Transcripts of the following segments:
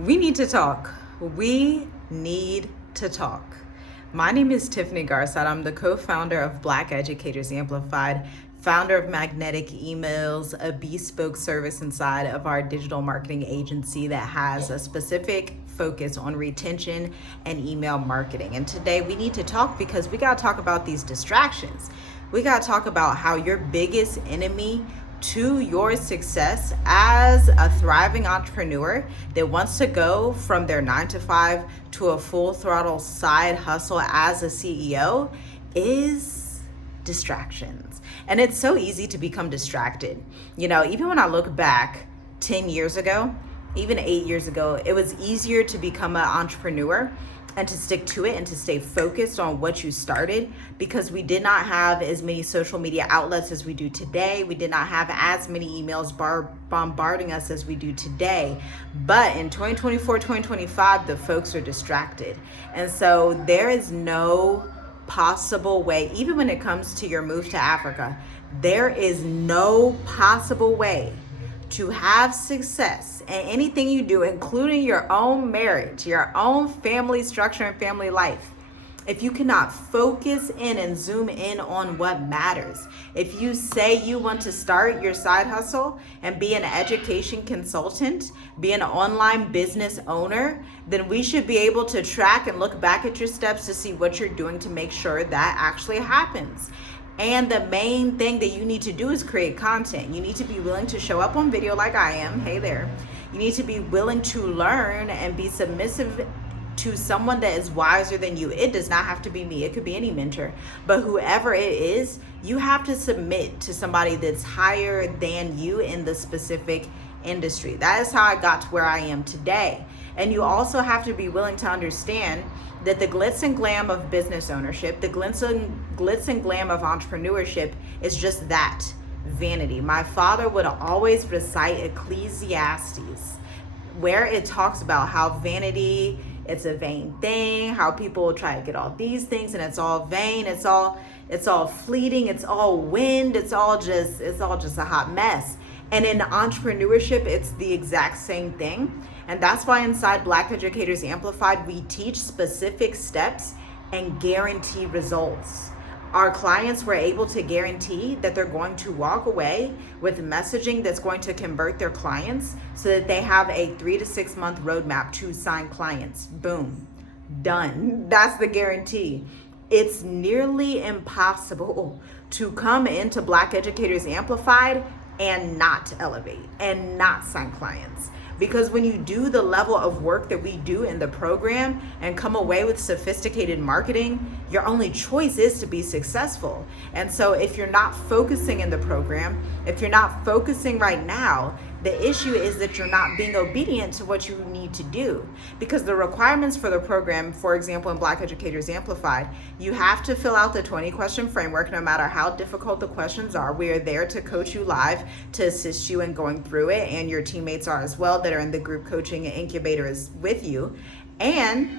We need to talk. We need to talk. My name is Tiffany Garside. I'm the co-founder of Black Educators Amplified, founder of Magnetic Emails, a bespoke service inside of our digital marketing agency that has a specific focus on retention and email marketing. And today we need to talk because we got to talk about these distractions. We got to talk about how your biggest enemy to your success as a thriving entrepreneur that wants to go from their 9-to-5 to a full throttle side hustle as a CEO is distractions. And it's so easy to become distracted. You know, even when I look back 10 years ago, even 8 years ago, it was easier to become an entrepreneur and to stick to it and to stay focused on what you started because we did not have as many social media outlets as we do today. We did not have as many emails bombarding us as we do today. But in 2024, 2025, the folks are distracted. And so there is no possible way, even when it comes to your move to Africa, there is no possible way to have success in anything you do, including your own marriage, your own family structure and family life, if you cannot focus in and zoom in on what matters. If you say you want to start your side hustle and be an education consultant, be an online business owner, then we should be able to track and look back at your steps to see what you're doing to make sure that actually happens. And the main thing that you need to do is create content. You need to be willing to show up on video like I am. Hey there. You need to be willing to learn and be submissive to someone that is wiser than you. It does not have to be me. It could be any mentor. But whoever it is, you have to submit to somebody that's higher than you in the specific industry. That is how I got to where I am today. And you also have to be willing to understand that the glitz and glam of business ownership, the glitz and glam of entrepreneurship is just that, vanity. My father would always recite Ecclesiastes, where it talks about how vanity, it's a vain thing, how people try to get all these things and it's all vain, it's all fleeting, it's all wind, it's all just a hot mess. And in entrepreneurship, it's the exact same thing. And that's why inside Black Educators Amplified, we teach specific steps and guarantee results. Our clients were able to guarantee that they're going to walk away with messaging that's going to convert their clients so that they have a 3 to 6 month roadmap to sign clients. Boom, done. That's the guarantee. It's nearly impossible to come into Black Educators Amplified and not elevate and not sign clients. Because when you do the level of work that we do in the program and come away with sophisticated marketing, your only choice is to be successful. And so if you're not focusing in the program, if you're not focusing right now, the issue is that you're not being obedient to what you need to do. Because the requirements for the program, for example, in Black Educators Amplified, you have to fill out the 20-question framework no matter how difficult the questions are. We are there to coach you live, to assist you in going through it, and your teammates are as well that are in the group coaching and incubators with you. And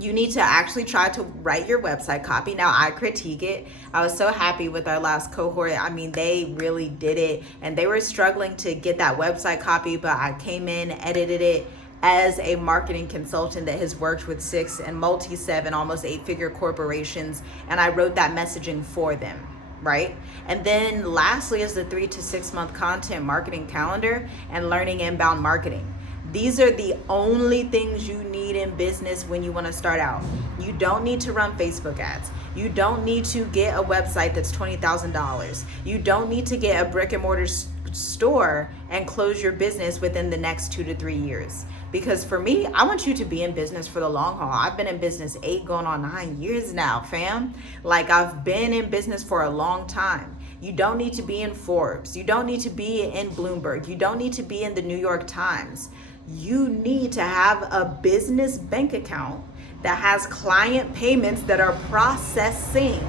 you need to actually try to write your website copy. Now, I critique it. I was so happy with our last cohort. I mean, they really did it and they were struggling to get that website copy, but I came in, edited it as a marketing consultant that has worked with 6 and multi-7, almost 8-figure corporations. And I wrote that messaging for them, right? And then lastly is the 3 to 6 month content marketing calendar and learning inbound marketing. These are the only things you need in business when you want to start out. You don't need to run Facebook ads. You don't need to get a website that's $20,000. You don't need to get a brick and mortar store and close your business within the next 2 to 3 years. Because for me, I want you to be in business for the long haul. I've been in business 8 going on 9 years now, fam. Like, I've been in business for a long time. You don't need to be in Forbes. You don't need to be in Bloomberg. You don't need to be in the New York Times. You need to have a business bank account that has client payments that are processing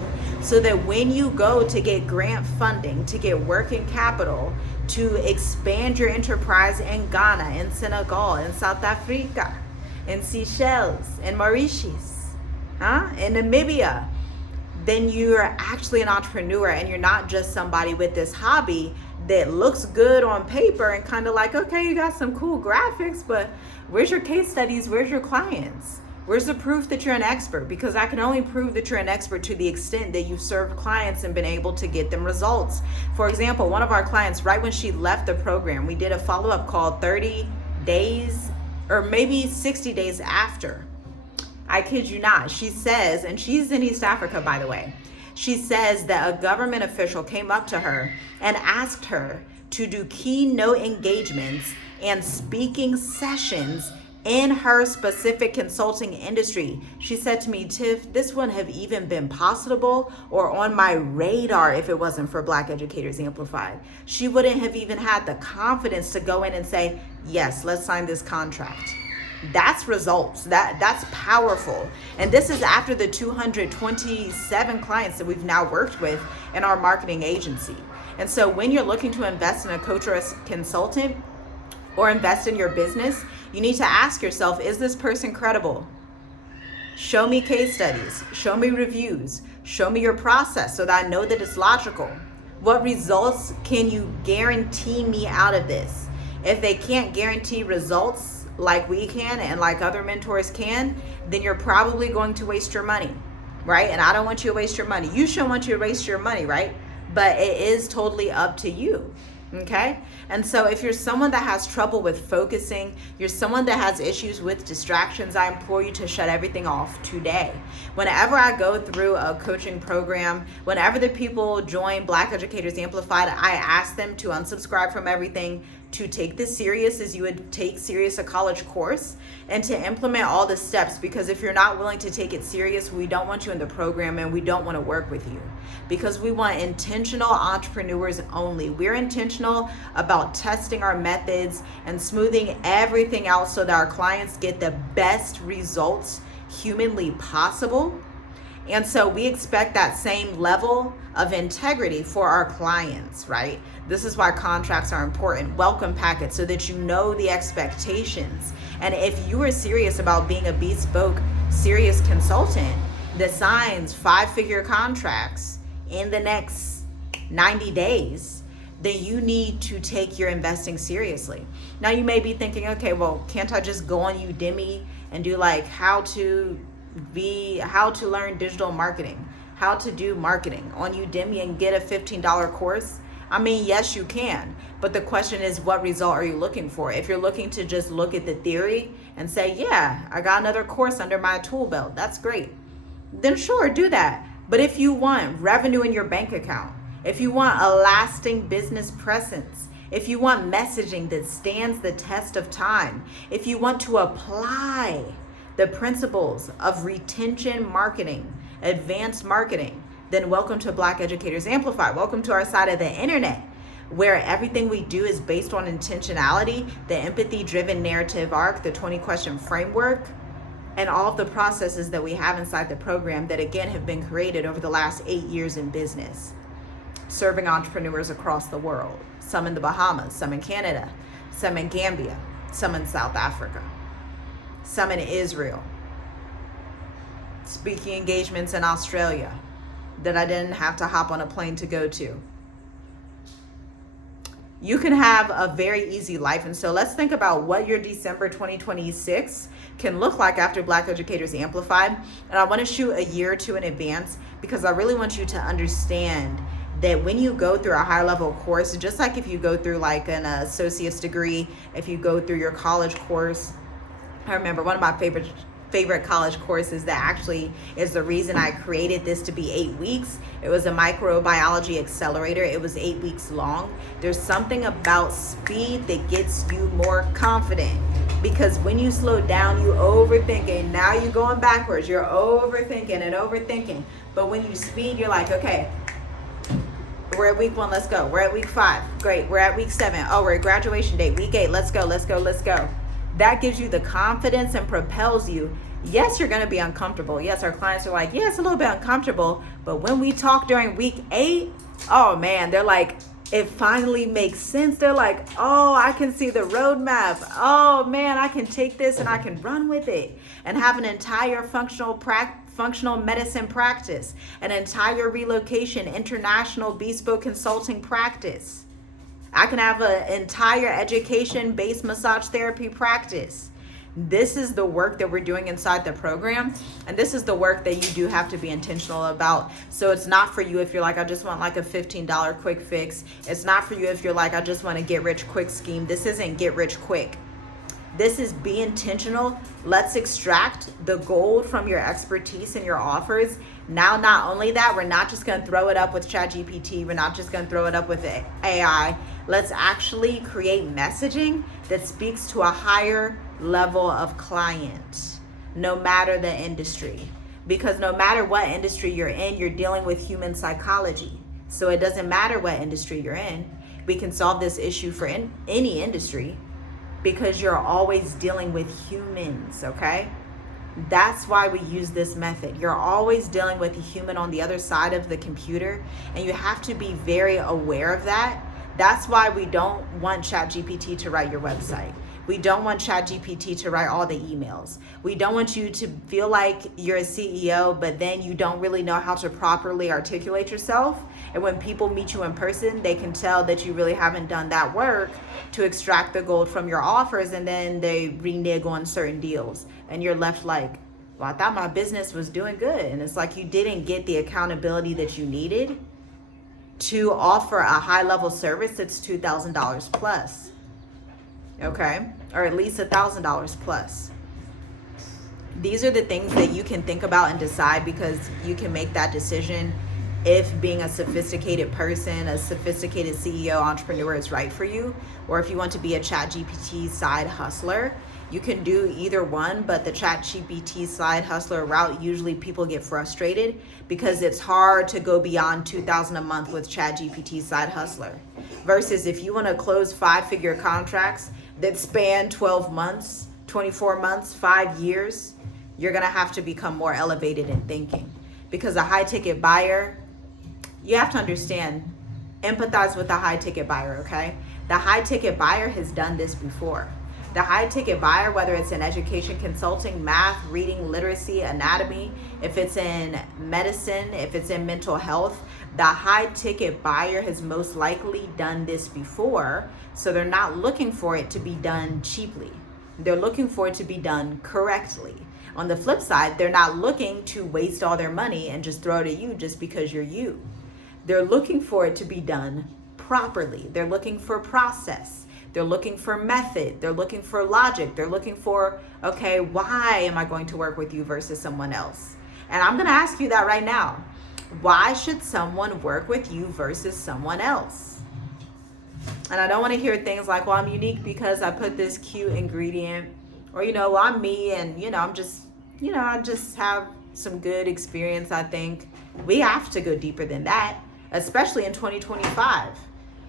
so that when you go to get grant funding, to get working capital, to expand your enterprise in Ghana, in Senegal, in South Africa, in Seychelles, in Mauritius, in Namibia, then you're actually an entrepreneur and you're not just somebody with this hobby that looks good on paper and kind of like, okay, you got some cool graphics, but where's your case studies? Where's your clients? Where's the proof that you're an expert? Because I can only prove that you're an expert to the extent that you've served clients and been able to get them results. For example, one of our clients, right when she left the program, we did a follow-up call 30 days or maybe 60 days after. I kid you not. She says, and she's in East Africa, by the way, she says that a government official came up to her and asked her to do keynote engagements and speaking sessions in her specific consulting industry. She said to me, Tiff, this wouldn't have even been possible or on my radar if it wasn't for Black Educators Amplified. She wouldn't have even had the confidence to go in and say, yes, let's sign this contract. That's results. That's powerful. And this is after the 227 clients that we've now worked with in our marketing agency. And so when you're looking to invest in a coach or a consultant or invest in your business, you need to ask yourself, is this person credible? Show me case studies, show me reviews, show me your process so that I know that it's logical. What results can you guarantee me out of this? If they can't guarantee results like we can and like other mentors can, then you're probably going to waste your money, right? And I don't want you to waste your money. You shouldn't want you to waste your money, right? But it is totally up to you. Okay. And so if you're someone that has trouble with focusing, you're someone that has issues with distractions, I implore you to shut everything off today. Whenever I go through a coaching program, whenever the people join Black Educators Amplified, I ask them to unsubscribe from everything, to take this serious as you would take serious a college course, and to implement all the steps, because if you're not willing to take it serious, we don't want you in the program and we don't want to work with you, because we want intentional entrepreneurs only. We're intentional about testing our methods and smoothing everything out so that our clients get the best results humanly possible. And so we expect that same level of integrity for our clients, right? This is why contracts are important. Welcome packets, so that you know the expectations. And if you are serious about being a bespoke, serious consultant that signs 5-figure contracts in the next 90 days, then you need to take your investing seriously. Now you may be thinking, okay, well, can't I just go on Udemy and do like how to learn digital marketing, how to do marketing on Udemy and get a $15 course? I mean, yes, you can. But the question is, what result are you looking for? If you're looking to just look at the theory and say, yeah, I got another course under my tool belt, that's great, then sure, do that. But if you want revenue in your bank account, if you want a lasting business presence, if you want messaging that stands the test of time, if you want to apply the principles of retention marketing, advanced marketing, then welcome to Black Educators Amplified. Welcome to our side of the internet, where everything we do is based on intentionality, the empathy-driven narrative arc, the 20-question framework, and all of the processes that we have inside the program that, again, have been created over the last 8 years in business, serving entrepreneurs across the world, some in the Bahamas, some in Canada, some in Gambia, some in South Africa, some in Israel, speaking engagements in Australia that I didn't have to hop on a plane to go to. You can have a very easy life. And so let's think about what your December 2026 can look like after Black Educators Amplified. And I want to shoot a year or two in advance, because I really want you to understand that when you go through a high level course, just like if you go through like an associate's degree, if you go through your college course, I remember one of my favorite college courses that actually is the reason I created this to be 8 weeks. It was a microbiology accelerator. It was 8 weeks long. There's something about speed that gets you more confident, because when you slow down, you overthink, and now you're going backwards. You're overthinking and overthinking. But when you speed, you're like, okay, we're at week 1, let's go. We're at week 5, great. We're at week 7. Oh, we're at graduation day, week 8, let's go. That gives you the confidence and propels you. Yes, you're going to be uncomfortable. Yes, our clients are like, yeah, it's a little bit uncomfortable. But when we talk during week 8, oh man, they're like, it finally makes sense. They're like, oh, I can see the roadmap. Oh man, I can take this and I can run with it and have an entire functional medicine practice, an entire relocation, international bespoke consulting practice. I can have an entire education-based massage therapy practice. This is the work that we're doing inside the program, and this is the work that you do have to be intentional about. So it's not for you if you're like, I just want like a $15 quick fix. It's not for you if you're like, I just want to get rich quick scheme. This isn't get rich quick. This is be intentional. Let's extract the gold from your expertise and your offers. Now, not only that, we're not just going to throw it up with ChatGPT. We're not just going to throw it up with AI. Let's actually create messaging that speaks to a higher level of client, no matter the industry. Because no matter what industry you're in, you're dealing with human psychology. So it doesn't matter what industry you're in. We can solve this issue for any industry, because you're always dealing with humans, okay? That's why we use this method. You're always dealing with a human on the other side of the computer, and you have to be very aware of that. That's why we don't want ChatGPT to write your website. We don't want ChatGPT to write all the emails. We don't want you to feel like you're a CEO, but then you don't really know how to properly articulate yourself. And when people meet you in person, they can tell that you really haven't done that work to extract the gold from your offers, and then they renege on certain deals. And you're left like, well, I thought my business was doing good. And it's like you didn't get the accountability that you needed to offer a high level service that's $2,000 plus. Okay? Or at least $1,000 plus. These are the things that you can think about and decide, because you can make that decision if being a sophisticated person, a sophisticated CEO, entrepreneur is right for you, or if you want to be a ChatGPT side hustler. You can do either one, but the ChatGPT side hustler route, usually people get frustrated because it's hard to go beyond $2,000 a month with ChatGPT side hustler. Versus if you want to close 5-figure contracts that span 12 months, 24 months, 5 years, you're going to have to become more elevated in thinking. Because a high ticket buyer, you have to understand, empathize with the high ticket buyer, okay? The high ticket buyer has done this before. The high ticket buyer, whether it's in education, consulting, math, reading, literacy, anatomy, if it's in medicine, if it's in mental health, the high ticket buyer has most likely done this before. So they're not looking for it to be done cheaply. They're looking for it to be done correctly. On the flip side, they're not looking to waste all their money and just throw it at you just because you're you. They're looking for it to be done properly. They're looking for process. They're looking for method. They're looking for logic. They're looking for, okay, why am I going to work with you versus someone else? And I'm going to ask you that right now. Why should someone work with you versus someone else? And I don't want to hear things like, well, I'm unique because I put this cute ingredient, or, well, I'm me, and, I'm just, I just have some good experience, I think. We have to go deeper than that, especially in 2025.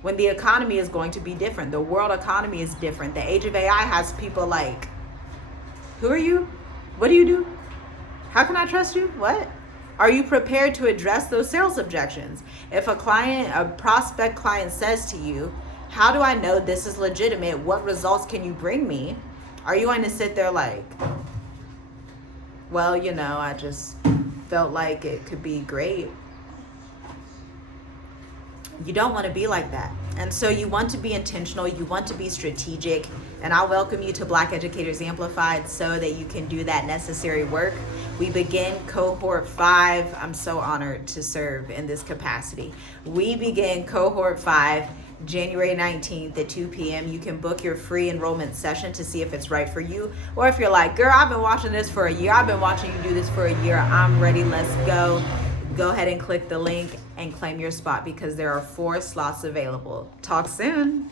When the economy is going to be different. The world economy is different. The age of AI has people like, who are you? What do you do? How can I trust you? What? Are you prepared to address those sales objections? If a prospect client says to you, how do I know this is legitimate? What results can you bring me? Are you going to sit there like, well, I just felt like it could be great. You don't want to be like that. And so you want to be intentional, you want to be strategic, and I welcome you to Black Educators Amplified so that you can do that necessary work. We begin cohort 5. I'm so honored to serve in this capacity. We begin cohort 5 January 19th at 2 p.m. You can book your free enrollment session to see if it's right for you. Or if you're like, girl, I've been watching this for a year. I've been watching you do this for a year. I'm ready. Let's go. Go ahead and click the link and claim your spot, because there are 4 slots available. Talk soon.